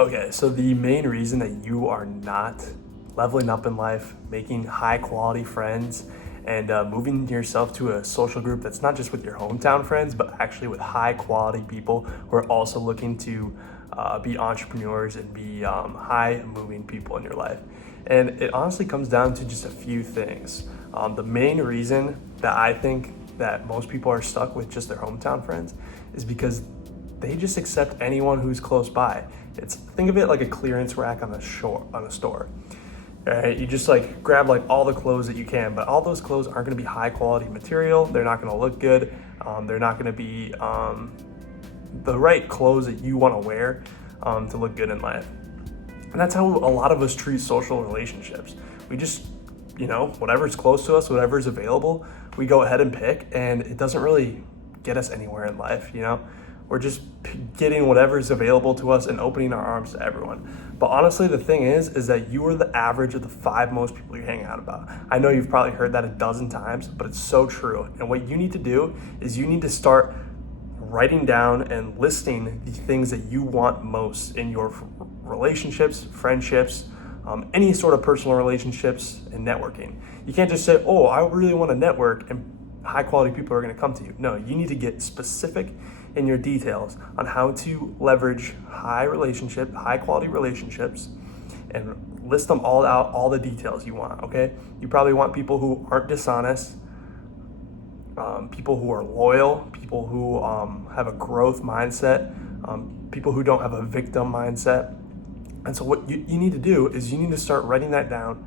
Okay, so the main reason that you are not leveling up in life, making high quality friends, and moving yourself to a social group that's not just with your hometown friends, but actually with high quality people who are also looking to be entrepreneurs and be high moving people in your life. And it honestly comes down to just a few things. The main reason that I think that most people are stuck with just their hometown friends is because they just accept anyone who's close by. Think of it like a clearance rack on a store. Right? You just like grab like all the clothes that you can, but all those clothes aren't going to be high quality material. They're not going to look good. They're not going to be the right clothes that you want to wear to look good in life. And that's how a lot of us treat social relationships. We just, whatever's close to us, whatever's available, we go ahead and pick, and it doesn't really get us anywhere in life. We're just getting whatever's available to us and opening our arms to everyone. But honestly, the thing is that you are the average of the 5 most people you hang out about. I know you've probably heard that a dozen times, but it's so true. And what you need to do is you need to start writing down and listing the things that you want most in your relationships, friendships, any sort of personal relationships and networking. You can't just say, oh, I really want to network and high quality people are going to come to you. No, you need to get specific in your details on how to leverage high quality relationships and list them all out, all the details you want, okay? You probably want people who aren't dishonest, people who are loyal, people who have a growth mindset, people who don't have a victim mindset. And so what you need to do is you need to start writing that down,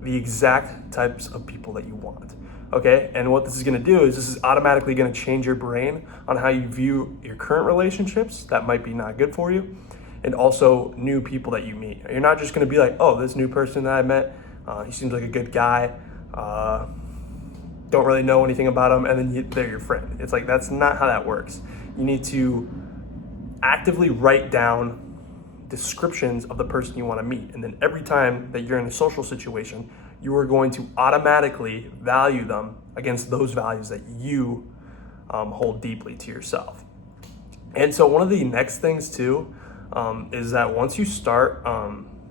the exact types of people that you want. Okay, and what this is going to do is this is automatically going to change your brain on how you view your current relationships that might be not good for you, and also new people that you meet. You're not just going to be like, oh, this new person that I met, he seems like a good guy, don't really know anything about him, and then they're your friend. It's like, that's not how that works. You need to actively write down descriptions of the person you want to meet, and then every time that you're in a social situation, you are going to automatically value them against those values that you hold deeply to yourself. And so one of the next things too is that once you start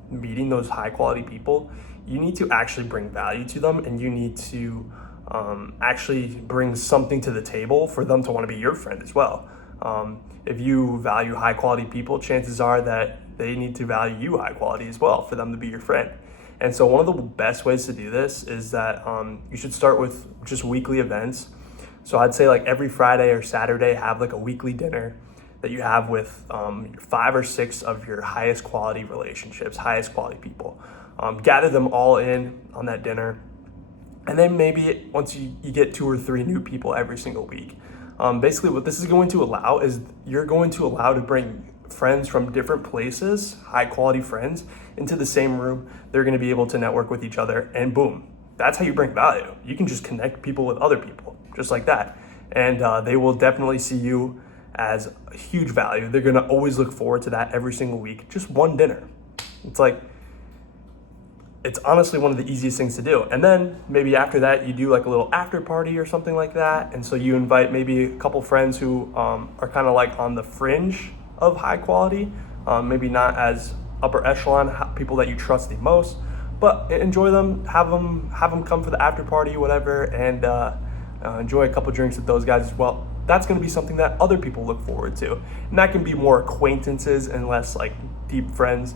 meeting those high quality people, you need to actually bring value to them, and you need to actually bring something to the table for them to want to be your friend as well. If you value high quality people, chances are that they need to value you high quality as well for them to be your friend. And so one of the best ways to do this is that you should start with just weekly events. So I'd say like every Friday or Saturday, have like a weekly dinner that you have with 5 or 6 of your highest quality relationships, highest quality people. Gather them all in on that dinner. And then maybe once you get 2 or 3 new people every single week. Basically what this is going to allow is you're going to allow to bring friends from different places, high quality friends, into the same room. They're going to be able to network with each other, and boom, that's how you bring value. You can just connect people with other people just like that, and they will definitely see you as a huge value. They're going to always look forward to that every single week. Just one dinner. It's honestly one of the easiest things to do. And then maybe after that, you do like a little after party or something like that. And so you invite maybe a couple friends who are kind of like on the fringe of high quality, maybe not as upper echelon, people that you trust the most, but enjoy them, have them come for the after party, whatever, and enjoy a couple drinks with those guys as well. That's going to be something that other people look forward to, and that can be more acquaintances and less like deep friends.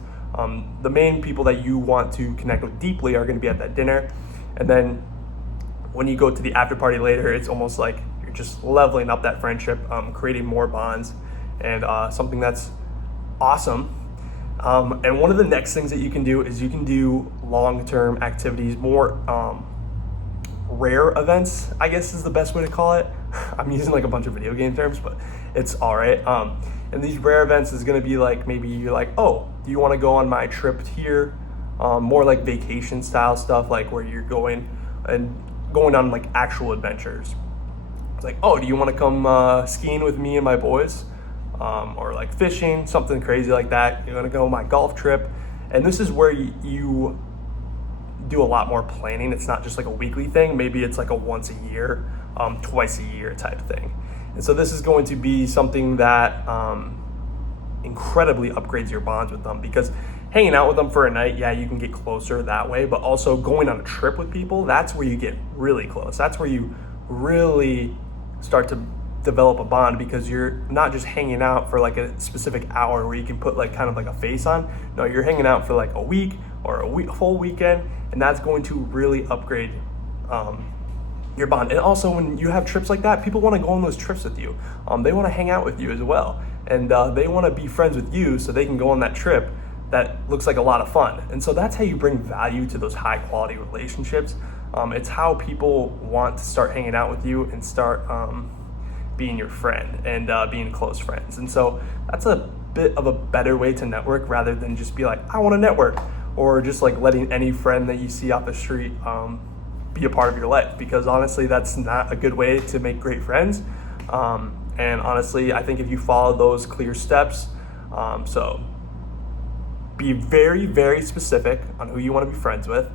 The main people that you want to connect with deeply are going to be at that dinner, and then when you go to the after party later, it's almost like you're just leveling up that friendship, creating more bonds, and something that's awesome. And one of the next things that you can do is you can do long-term activities, more rare events, I guess is the best way to call it. I'm using like a bunch of video game terms, but it's all right. And these rare events is going to be like, maybe you're like, oh, do you want to go on my trip here? More like vacation style stuff, like where you're going on like actual adventures. It's like, oh, do you want to come skiing with me and my boys? Or like fishing, something crazy like that. You're gonna go on my golf trip. And this is where you do a lot more planning. It's not just like a weekly thing. Maybe it's like a once a year, twice a year type thing. And so this is going to be something that incredibly upgrades your bonds with them, because hanging out with them for a night, yeah, you can get closer that way, but also going on a trip with people, that's where you get really close. That's where you really start to develop a bond, because you're not just hanging out for like a specific hour where you can put like kind of like a face on. No, you're hanging out for like a week or a full weekend, and that's going to really upgrade your bond. And also, when you have trips like that, people want to go on those trips with you. They want to hang out with you as well, and they want to be friends with you so they can go on that trip that looks like a lot of fun. And so that's how you bring value to those high quality relationships. It's how people want to start hanging out with you and start being your friend and being close friends. And so that's a bit of a better way to network, rather than just be like, I want to network, or just like letting any friend that you see off the street be a part of your life, because honestly, that's not a good way to make great friends. And honestly, I think if you follow those clear steps, so be very, very specific on who you want to be friends with,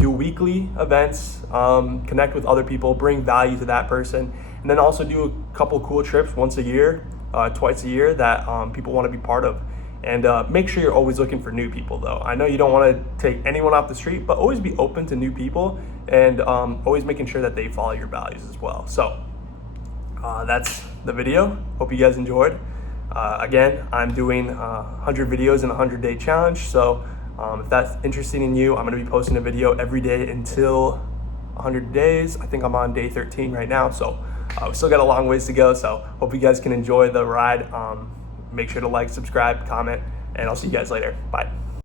do weekly events, connect with other people, bring value to that person, and then also do a couple cool trips once a year, twice a year that people want to be part of. And make sure you're always looking for new people, though. I know you don't want to take anyone off the street, but always be open to new people, and always making sure that they follow your values as well. So that's the video. Hope you guys enjoyed. Again, I'm doing 100 videos in a 100-day challenge. So if that's interesting in you, I'm going to be posting a video every day until 100 days. I think I'm on day 13 right now. So we still got a long ways to go. So hope you guys can enjoy the ride. Make sure to like, subscribe, comment, and I'll see you guys later. Bye.